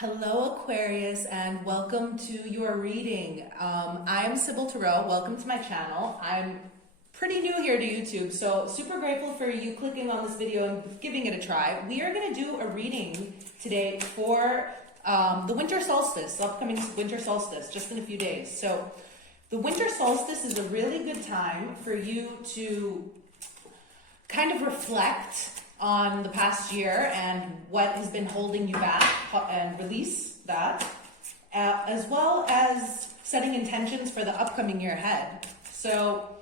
Hello Aquarius and welcome to your reading. I'm Sybil Terrell. Welcome to my channel. I'm pretty new here to YouTube, so super grateful for you clicking on this video and giving it a try. We are going to do a reading today for the winter solstice, the upcoming winter solstice, just in a few days. So the winter solstice is a really good time for you to kind of reflect on the past year and what has been holding you back and release that, as well as setting intentions for the upcoming year ahead. So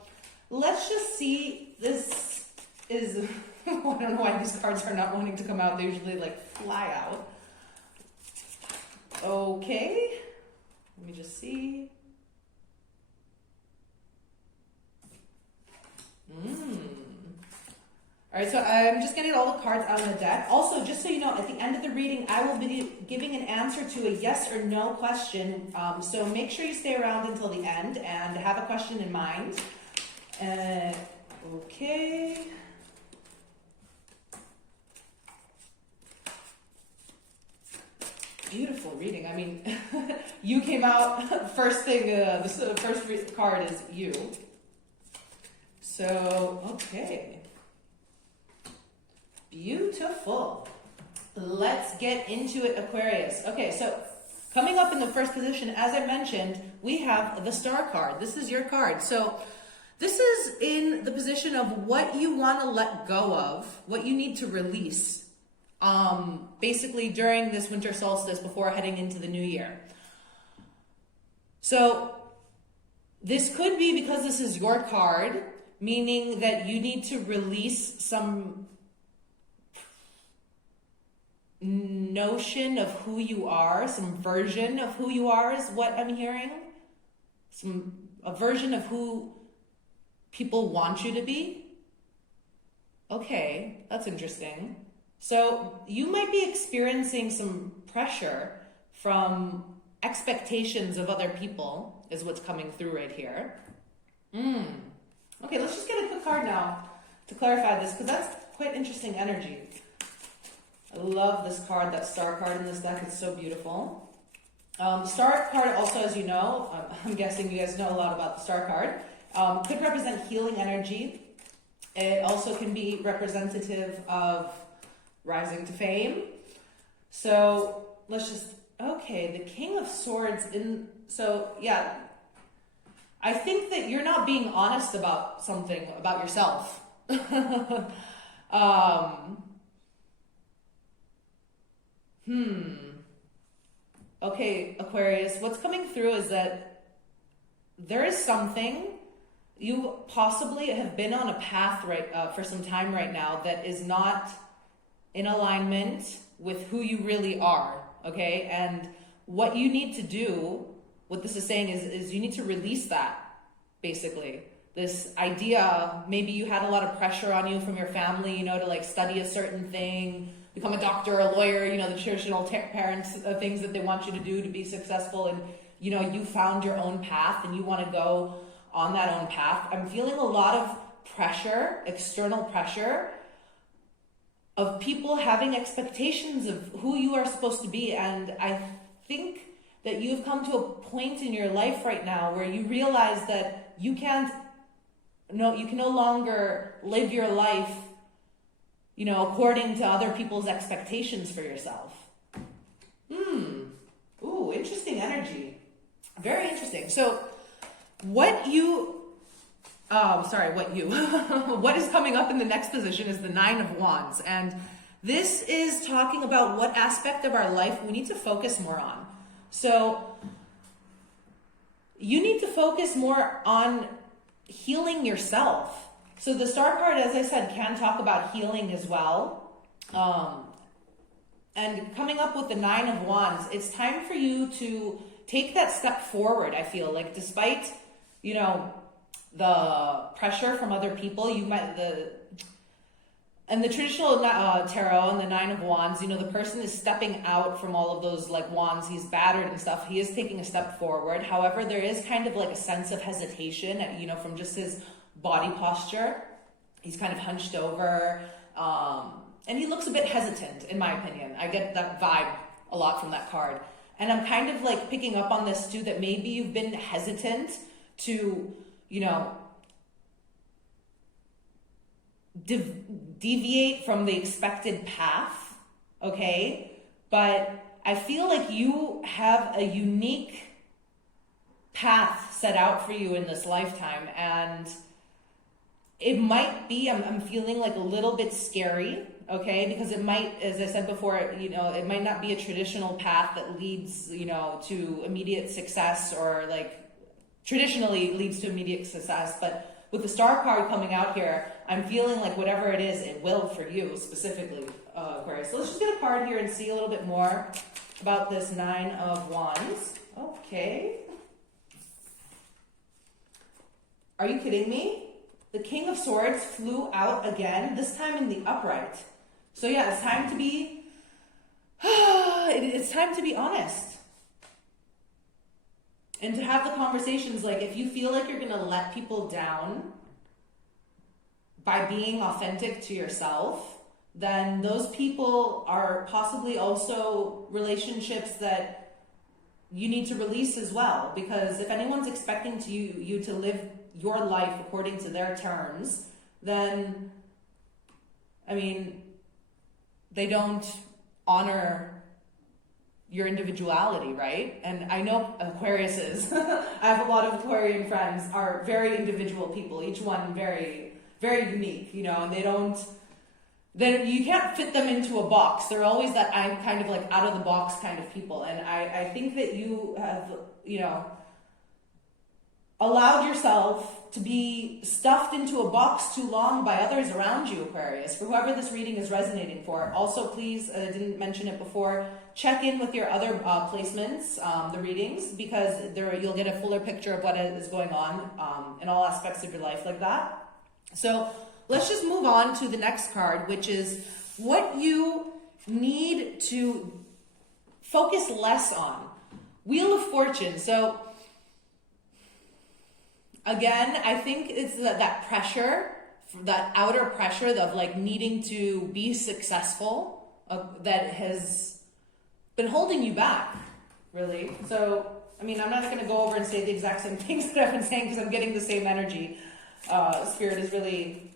let's just see, this is, I don't know why these cards are not wanting to come out. They usually like fly out. Okay, let me just see. All right, so I'm just getting all the cards out of the deck. Also, just so you know, at the end of the reading, I will be giving an answer to a yes or no question. So make sure you stay around until the end and have a question in mind. Okay. Beautiful reading. I mean, you came out first thing, the first card is you. So, okay. Beautiful. Let's get into it, Aquarius. Okay, so coming up in the first position, as I mentioned, we have the Star card. This is your card. So this is in the position of what you want to let go of, what you need to release, basically during this winter solstice before heading into the new year. So this could be because this is your card, meaning that you need to release some notion of who you are, some version of who you are is what I'm hearing. A version of who people want you to be. Okay, that's interesting. So you might be experiencing some pressure from expectations of other people is what's coming through right here. Okay, let's just get a quick card now to clarify this, because that's quite interesting energy. I love this card, that Star card in this deck. It's so beautiful. Star card also, as you know, I'm guessing you guys know a lot about the Star card, could represent healing energy. It also can be representative of rising to fame. So let's just, okay, the King of Swords so yeah, I think that you're not being honest about something about yourself. Okay, Aquarius, what's coming through is that there is something, you possibly have been on a path for some time right now that is not in alignment with who you really are, okay? And what you need to do, what this is saying is you need to release that, basically. This idea, maybe you had a lot of pressure on you from your family, you know, to like study a certain thing, become a doctor, a lawyer, you know, the traditional parents things that they want you to do to be successful. And, you know, you found your own path and you want to go on that own path. I'm feeling a lot of pressure, external pressure of people having expectations of who you are supposed to be. And I think that you've come to a point in your life right now where you realize that you can no longer live your life, you know, according to other people's expectations for yourself. Ooh, interesting energy. Very interesting. So what is coming up in the next position is the Nine of Wands. And this is talking about what aspect of our life we need to focus more on. So you need to focus more on healing yourself. So the Star card, as I said, can talk about healing as well. And coming up with the Nine of Wands, it's time for you to take that step forward, I feel like, despite, you know, the pressure from other people, and the traditional tarot and the Nine of Wands, you know, the person is stepping out from all of those like wands, he's battered and stuff, he is taking a step forward. However, there is kind of like a sense of hesitation, you know, from just his body posture. He's kind of hunched over, and he looks a bit hesitant, in my opinion. I get that vibe a lot from that card. And I'm kind of like picking up on this too, that maybe you've been hesitant to, you know, deviate from the expected path, okay? But I feel like you have a unique path set out for you in this lifetime, and it might be, I'm feeling like a little bit scary, okay? Because it might, as I said before, you know, it might not be a traditional path that leads, you know, to immediate success, or like traditionally leads to immediate success. But with the Star card coming out here, I'm feeling like whatever it is, it will for you specifically, Aquarius. So let's just get a card here and see a little bit more about this Nine of Wands. Okay. Are you kidding me? The King of Swords flew out again, this time in the upright. So yeah, it's time to be, it's time to be honest. And to have the conversations, like if you feel like you're going to let people down by being authentic to yourself, then those people are possibly also relationships that you need to release as well. Because if anyone's expecting you to live your life according to their terms, then, I mean, they don't honor your individuality, right? And I know Aquariuses, I have a lot of Aquarian friends, are very individual people, each one very, very unique, you know, and you can't fit them into a box. They're always that I'm kind of like out of the box kind of people. And I think that you have, you know, allowed yourself to be stuffed into a box too long by others around you, Aquarius, for whoever this reading is resonating for. Also, please, I didn't mention it before, check in with your other placements, the readings, because you'll get a fuller picture of what is going on in all aspects of your life like that. So let's just move on to the next card, which is what you need to focus less on. Wheel of Fortune. So again, I think it's that pressure, that outer pressure of like needing to be successful that has been holding you back, really. So, I mean, I'm not going to go over and say the exact same things that I've been saying because I'm getting the same energy. Spirit is really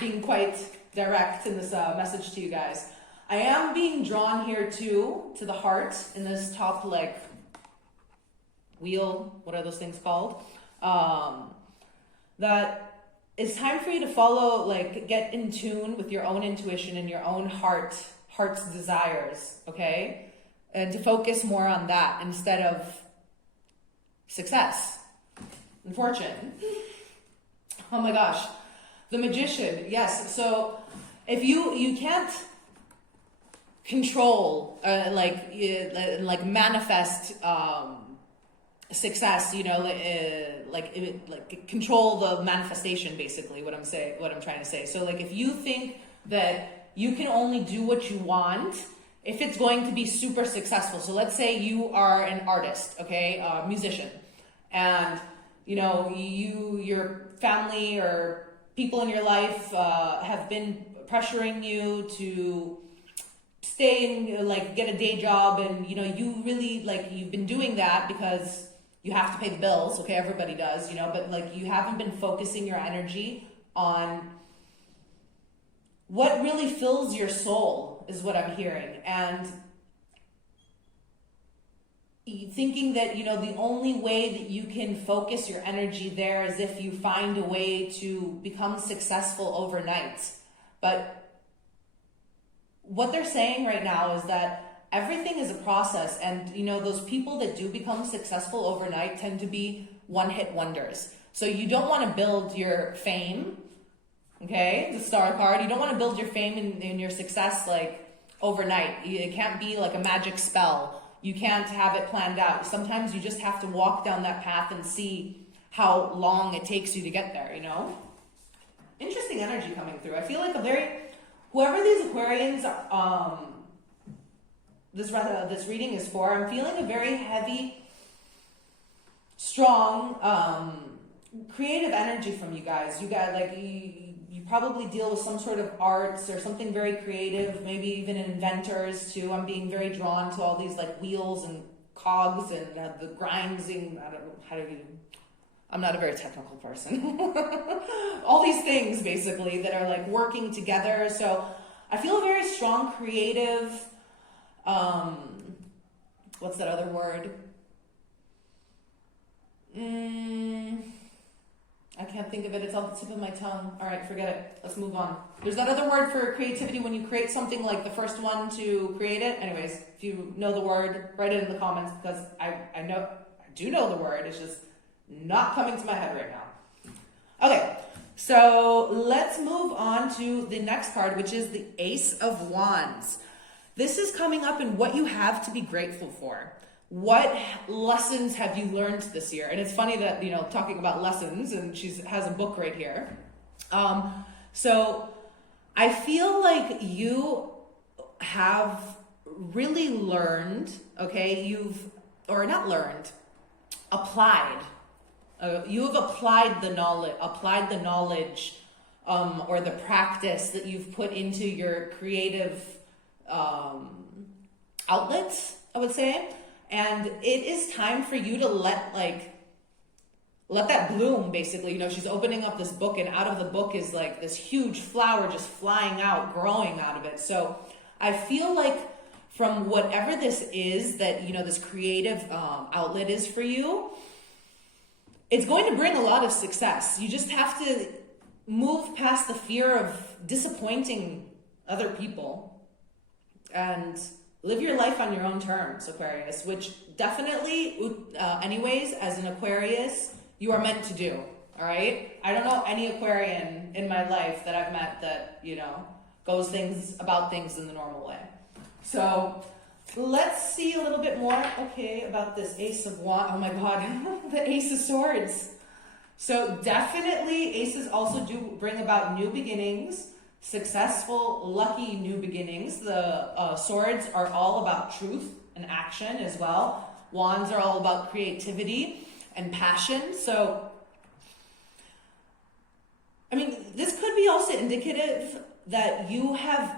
being quite direct in this message to you guys. I am being drawn here too to the heart in this top like wheel. What are those things called? That it's time for you to follow, like get in tune with your own intuition and your own heart's desires, okay? And to focus more on that instead of success and fortune. Oh my gosh. The Magician, yes. So if you can't control, like manifest success, you know, like control the manifestation, basically what I'm trying to say. So like if you think that you can only do what you want if it's going to be super successful. So let's say you are an artist, okay, a musician, and you know, your family or people in your life have been pressuring you to stay in, like get a day job, and you know, you really like, you've been doing that because you have to pay the bills, okay, everybody does, you know, but like you haven't been focusing your energy on what really fills your soul is what I'm hearing. And thinking that, you know, the only way that you can focus your energy there is if you find a way to become successful overnight. But what they're saying right now is that everything is a process, and you know, those people that do become successful overnight tend to be one-hit wonders. So you don't want to build your fame, okay, the Star card, you don't want to build your fame and your success like overnight. It can't be like a magic spell. You can't have it planned out. Sometimes you just have to walk down that path and see how long it takes you to get there, you know? Interesting energy coming through. I feel like whoever these Aquarians this reading is for, I'm feeling a very heavy, strong, creative energy from you guys. You guys, like, you probably deal with some sort of arts or something very creative, maybe even inventors too. I'm being very drawn to all these like wheels and cogs and the grinding. I don't know how to do. I'm not a very technical person. All these things basically that are like working together. So I feel very strong, creative. What's that other word? I can't think of it. It's off the tip of my tongue. All right, forget it. Let's move on. There's that other word for creativity when you create something, like the first one to create it. Anyways, if you know the word, write it in the comments, because I do know the word. It's just not coming to my head right now. Okay, so let's move on to the next card, which is the Ace of Wands. This is coming up in what you have to be grateful for. What lessons have you learned this year? And it's funny that, you know, talking about lessons, and she has a book right here. So I feel like you have really learned, okay, applied. You have applied the knowledge, or the practice that you've put into your creative outlets, I would say. And it is time for you to let that bloom, basically. You know, she's opening up this book, and out of the book is like this huge flower just flying out, growing out of it. So I feel like from whatever this is that, you know, this creative outlet is for you, it's going to bring a lot of success. You just have to move past the fear of disappointing other people and live your life on your own terms, Aquarius, which definitely, anyways, as an Aquarius, you are meant to do, all right? I don't know any Aquarian in my life that I've met that, you know, goes about things in the normal way. So let's see a little bit more, okay, about this Ace of Wands. Oh my God, the Ace of Swords. So definitely aces also do bring about new beginnings, successful, lucky new beginnings. The swords are all about truth and action as well. Wands are all about creativity and passion. So, I mean, this could be also indicative that you have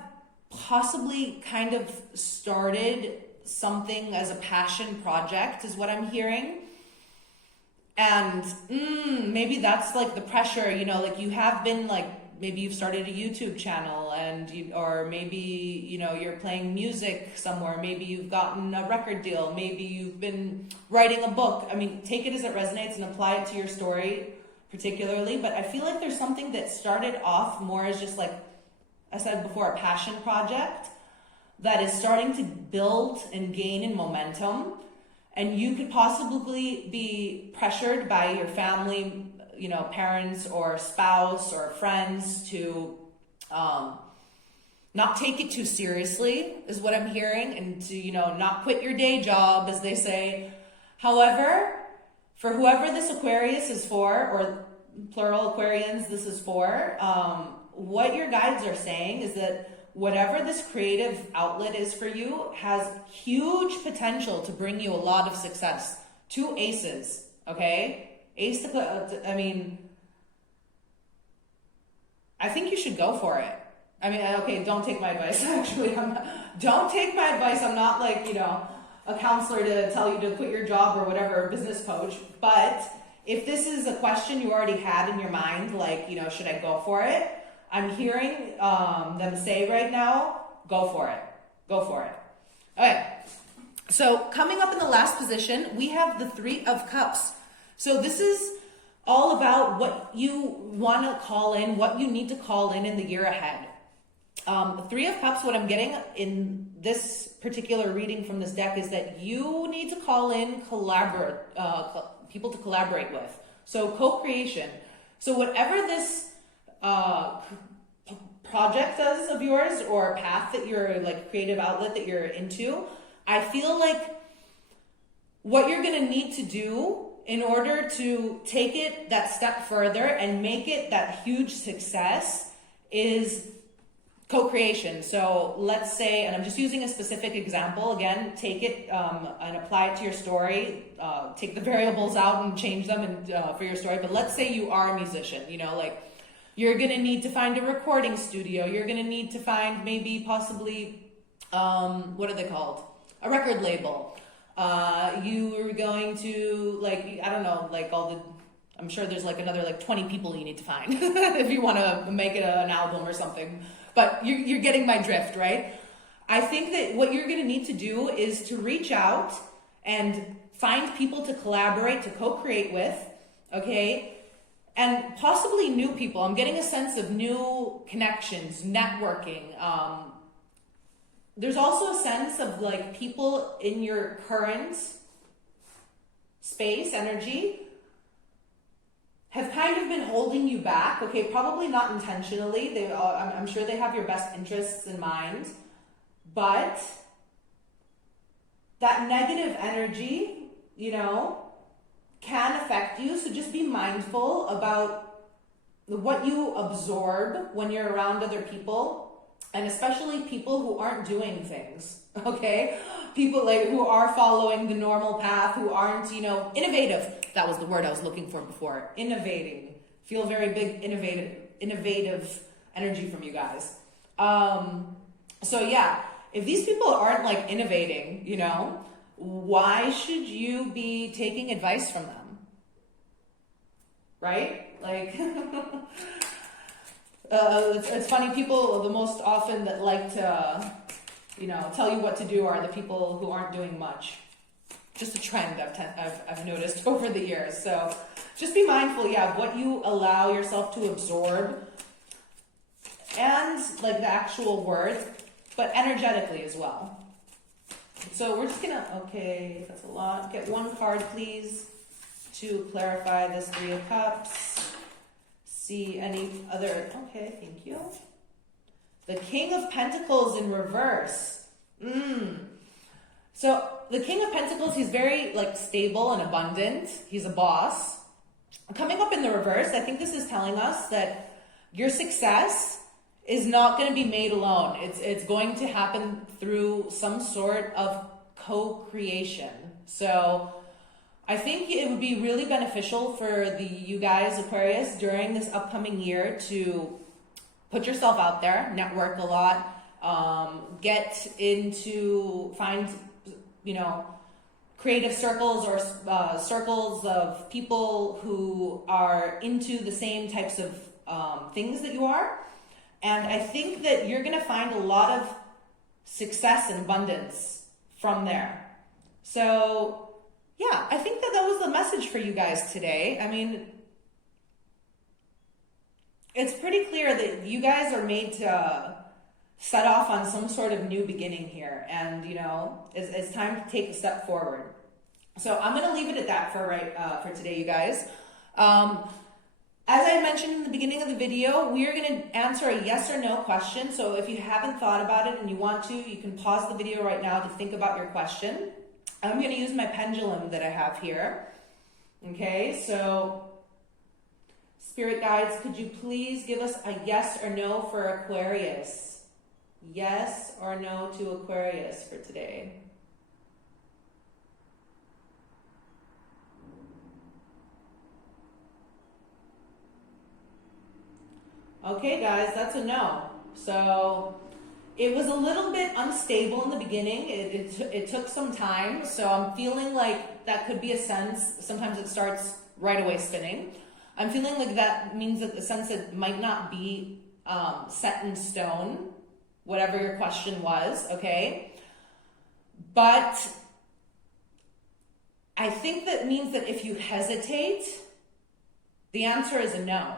possibly kind of started something as a passion project, is what I'm hearing. And maybe that's like the pressure, you know, like you have been like, maybe you've started a YouTube channel, or maybe, you know, you're playing music somewhere. Maybe you've gotten a record deal. Maybe you've been writing a book. I mean, take it as it resonates and apply it to your story particularly. But I feel like there's something that started off more as just like I said before, a passion project that is starting to build and gain in momentum. And you could possibly be pressured by your family, you know, parents or spouse or friends to not take it too seriously, is what I'm hearing, and to, you know, not quit your day job, as they say. However, for whoever this Aquarius is for, or plural Aquarians this is for, what your guides are saying is that whatever this creative outlet is for you has huge potential to bring you a lot of success. 2 aces, okay? I mean, I think you should go for it. I mean, okay, don't take my advice, actually. Don't take my advice. I'm not like, you know, a counselor to tell you to quit your job or whatever, a business coach. But if this is a question you already had in your mind, like, you know, should I go for it? I'm hearing them say right now, go for it. Go for it. Okay. So coming up in the last position, we have the 3 of Cups. So this is all about what you want to call in, what you need to call in the year ahead. 3 of Cups, what I'm getting in this particular reading from this deck is that you need to call in people to collaborate with. So co-creation. So whatever this project is of yours, or path that you're like, creative outlet that you're into, I feel like what you're going to need to do in order to take it that step further and make it that huge success is co-creation. So let's say, and I'm just using a specific example, again, take it and apply it to your story, take the variables out and change them and for your story. But let's say you are a musician, you know, like You're going to need to find a recording studio. You're going to need to find maybe possibly, what are they called? A record label. You are going to, like, I don't know, like all the, I'm sure there's like another like 20 people you need to find if you want to make it an album or something. But you're getting my drift, right? I think that what you're going to need to do is to reach out and find people to collaborate, to co-create with, okay? And possibly new people. I'm getting a sense of new connections, networking. There's also a sense of like people in your current space, energy, have kind of been holding you back. Okay, probably not intentionally. I'm sure they have your best interests in mind. But that negative energy, you know, can affect you. So just be mindful about what you absorb when you're around other people, and especially people who aren't doing things, okay? People like who are following the normal path, who aren't, you know, innovative. That was the word I was looking for before. Innovating. Feel very big, innovative energy from you guys. So yeah, if these people aren't like innovating, you know, why should you be taking advice from them? Right? Like, it's funny, people the most often that like to, you know, tell you what to do are the people who aren't doing much. Just a trend I've noticed over the years. So just be mindful, yeah, of what you allow yourself to absorb and like the actual word, but energetically as well. So we're just gonna, okay, that's a lot. Get one card, please, to clarify this Three of Cups. See any other, okay, thank you. The King of Pentacles in reverse. So the King of Pentacles, he's very like stable and abundant. He's a boss. Coming up in the reverse, I think this is telling us that your success is not going to be made alone. It's going to happen through some sort of co-creation. So I think it would be really beneficial for you guys, Aquarius, during this upcoming year to put yourself out there, network a lot, get into, find, you know, creative circles or circles of people who are into the same types of things that you are. And I think that you're going to find a lot of success and abundance from there. So, yeah, I think that was the message for you guys today. I mean, it's pretty clear that you guys are made to set off on some sort of new beginning here. And, you know, it's time to take a step forward. So I'm going to leave it at that for today, you guys. As I mentioned in the beginning of the video, we are going to answer a yes or no question. So if you haven't thought about it and you want to, you can pause the video right now to think about your question. I'm going to use my pendulum that I have here. Okay, so Spirit guides, could you please give us a yes or no for Aquarius? Yes or no to Aquarius for today? Okay, guys, that's a no. So it was a little bit unstable in the beginning. It took some time. So I'm feeling like that could be a sense. Sometimes it starts right away spinning. I'm feeling like that means that the sense it might not be set in stone, whatever your question was, okay? But I think that means that if you hesitate, the answer is a no.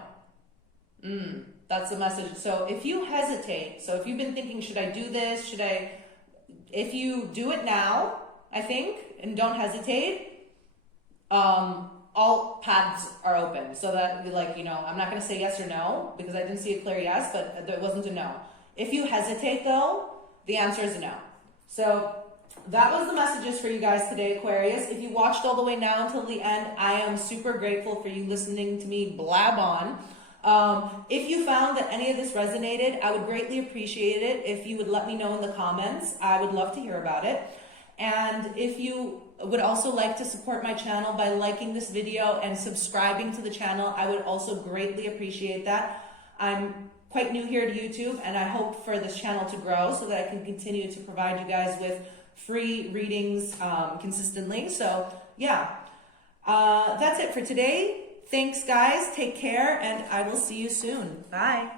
That's the message. So if you hesitate, so if you've been thinking, should I do this? If you do it now, I think, and don't hesitate, all paths are open. So that, like, you know, I'm not going to say yes or no because I didn't see a clear yes, but there wasn't a no. If you hesitate though, the answer is a no. So that was the messages for you guys today, Aquarius. If you watched all the way now until the end, I am super grateful for you listening to me blab on. If you found that any of this resonated, I would greatly appreciate it if you would let me know in the comments. I would love to hear about it. And if you would also like to support my channel by liking this video and subscribing to the channel, I would also greatly appreciate that. I'm quite new here to YouTube, and I hope for this channel to grow so that I can continue to provide you guys with free readings consistently. So yeah, that's it for today. Thanks guys, take care, and I will see you soon. Bye.